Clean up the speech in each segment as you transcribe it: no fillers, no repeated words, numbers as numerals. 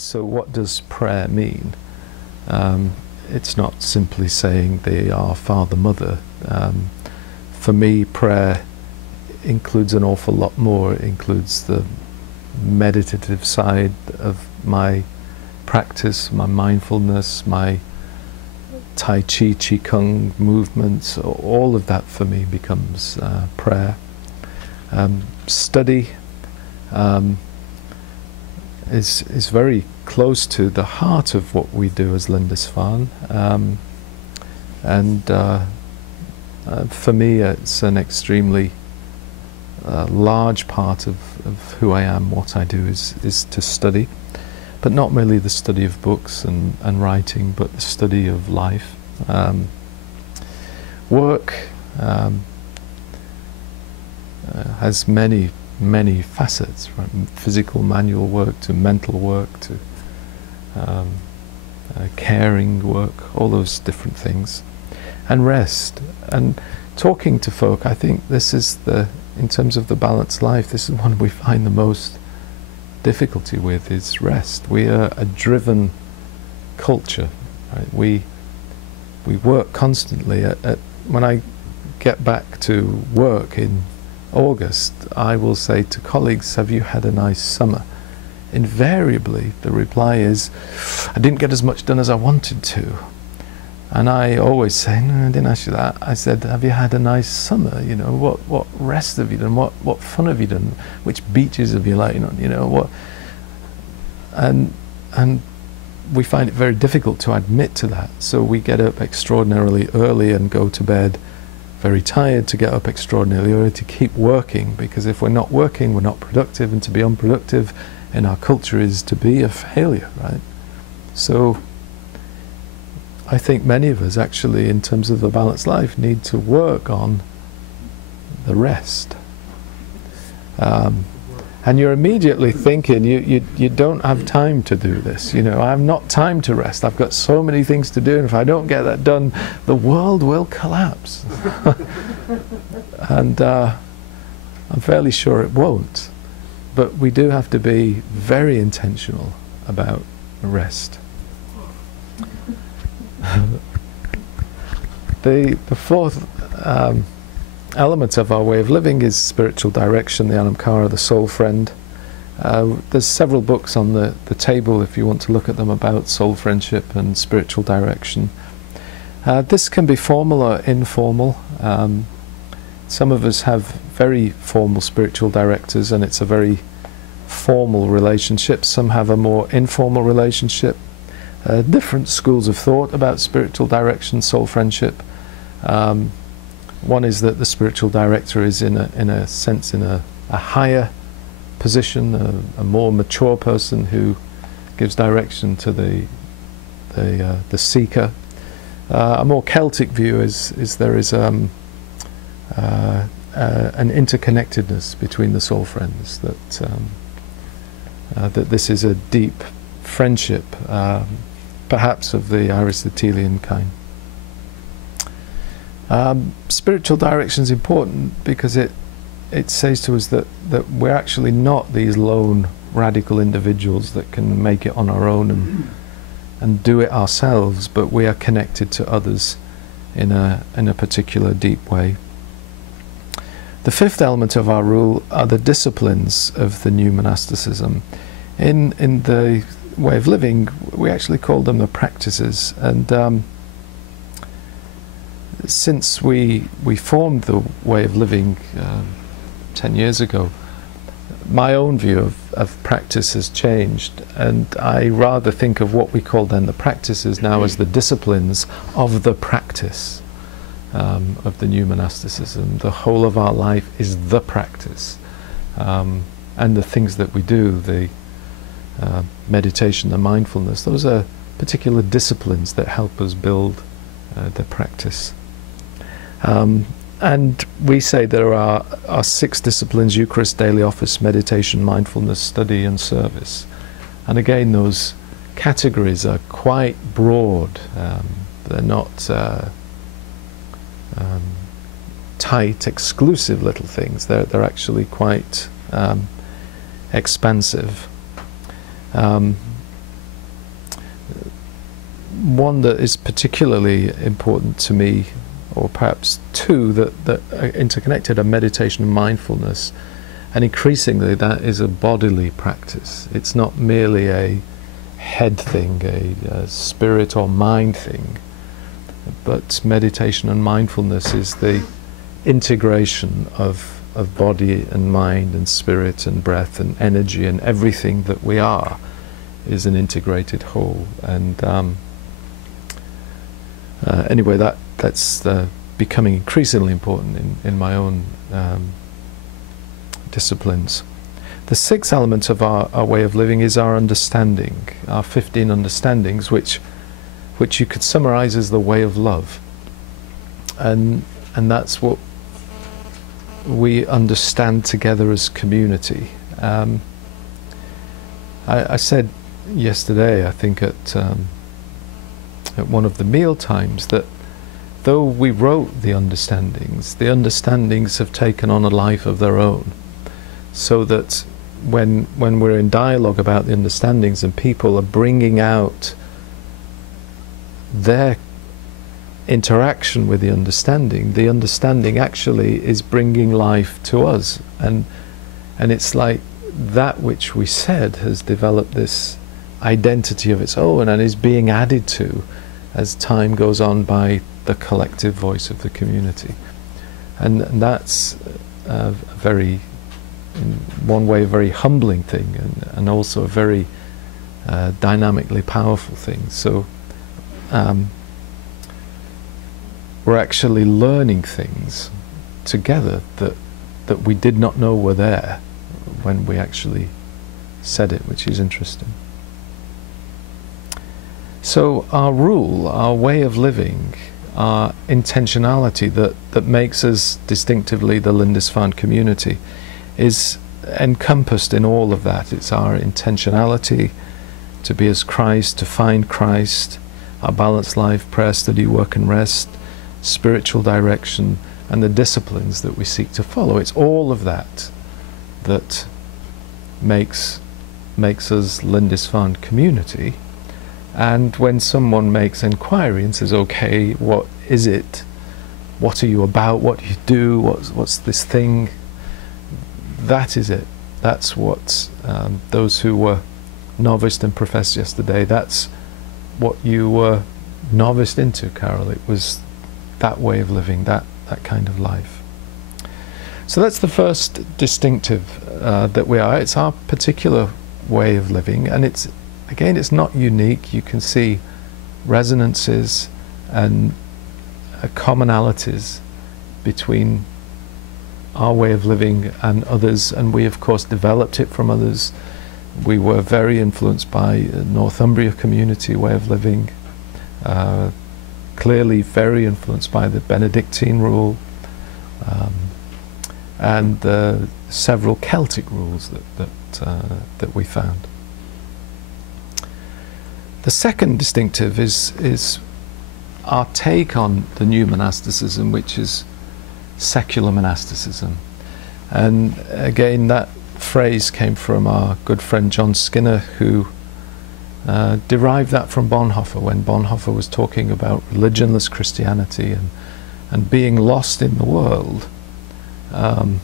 So what does prayer mean? It's not simply saying the Our Father, Mother. For me, prayer includes an awful lot more. It includes the meditative side of my practice, my mindfulness, my Tai Chi, Qi Kung movements. All of that for me becomes prayer. Study is very close to the heart of what we do as Lindisfarne, and for me it's an extremely large part of who I am. What I do is to study, but not merely the study of books and writing, but the study of life. Work has many facets, from physical manual work to mental work to caring work, all those different things, and rest. And talking to folk, I think this is in terms of the balanced life, this is one we find the most difficulty with, is rest. We are a driven culture, right? We work constantly. When I get back to work in August, I will say to colleagues, have you had a nice summer? Invariably the reply is, I didn't get as much done as I wanted to. And I always say, no, I didn't ask you that. I said, have you had a nice summer? You know, what rest have you done? What fun have you done? Which beaches have you lain on? You know, what? And we find it very difficult to admit to that. So we get up extraordinarily early and go to bed very tired, to get up extraordinarily early, to keep working, because if we're not working, we're not productive, and to be unproductive in our culture is to be a failure, right? So I think many of us actually, in terms of the balanced life, need to work on the rest. And you're immediately thinking, you don't have time to do this. You know, I have not time to rest. I've got so many things to do, and if I don't get that done, the world will collapse. And I'm fairly sure it won't. But we do have to be very intentional about rest. The fourth element of our way of living is spiritual direction, the Anamkara, the soul friend. There's several books on the table if you want to look at them about soul friendship and spiritual direction. This can be formal or informal. Some of us have very formal spiritual directors and it's a very formal relationship. Some have a more informal relationship. Different schools of thought about spiritual direction, soul friendship. One is that the spiritual director is in a sense in a higher position, a more mature person who gives direction to the seeker. A more Celtic view is there is an interconnectedness between the soul friends, that this is a deep friendship, perhaps of the Aristotelian kind. Spiritual direction is important because it says to us that we're actually not these lone radical individuals that can make it on our own and do it ourselves, but we are connected to others in a particular deep way. The fifth element of our rule are the disciplines of the new monasticism. In the way of living, we actually call them the practices, and since we formed the way of living 10 years ago, my own view of practice has changed, and I rather think of what we call then the practices now as the disciplines of the practice of the new monasticism. The whole of our life is the practice, and the things that we do, the meditation, the mindfulness, those are particular disciplines that help us build the practice. And we say there are 6 disciplines: Eucharist, daily office, meditation, mindfulness, study and service. And again, those categories are quite broad. They're not tight, exclusive little things. They're actually quite expansive. one that is particularly important to me, or perhaps two that are interconnected, are meditation and mindfulness. And increasingly that is a bodily practice. It's not merely a head thing, a spirit or mind thing, but meditation and mindfulness is the integration of body and mind and spirit and breath and energy, and everything that we are is an integrated whole. And anyway, that's becoming increasingly important in my own disciplines. The sixth element of our way of living is our understanding, our 15 understandings, which you could summarize as the way of love. And that's what we understand together as community. I said yesterday, I think at one of the meal times, that though we wrote the understandings have taken on a life of their own, so that when we're in dialogue about the understandings and people are bringing out their interaction with the understanding actually is bringing life to us, and it's like that which we said has developed this identity of its own and is being added to as time goes on by the collective voice of the community. And that's a very, in one way, a very humbling thing, and also a very dynamically powerful thing. So we're actually learning things together that we did not know were there when we actually said it, which is interesting. So our rule, our way of living, our intentionality that makes us distinctively the Lindisfarne community is encompassed in all of that. It's our intentionality to be as Christ, to find Christ, our balanced life, prayer, study, work and rest, spiritual direction, and the disciplines that we seek to follow. It's all of that that makes us Lindisfarne community. And when someone makes inquiry and says, okay, what is it? What are you about? What do you do? What's this thing? That is it. That's what those who were noviced and professed yesterday, that's what you were noviced into, Carol. It was that way of living, that kind of life. So that's the first distinctive that we are. It's our particular way of living, and it's, again, it's not unique. You can see resonances and commonalities between our way of living and others, and we of course developed it from others. We were very influenced by Northumbria community way of living, clearly very influenced by the Benedictine rule, and several Celtic rules that we found. The second distinctive is our take on the new monasticism, which is secular monasticism. And again, that phrase came from our good friend John Skinner, who derived that from Bonhoeffer, when Bonhoeffer was talking about religionless Christianity and being lost in the world, and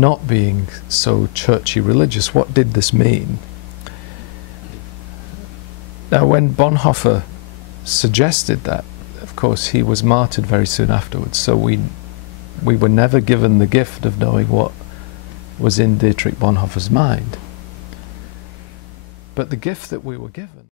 not being so churchy religious. What did this mean? Now, when Bonhoeffer suggested that, of course, he was martyred very soon afterwards, so we were never given the gift of knowing what was in Dietrich Bonhoeffer's mind. But the gift that we were given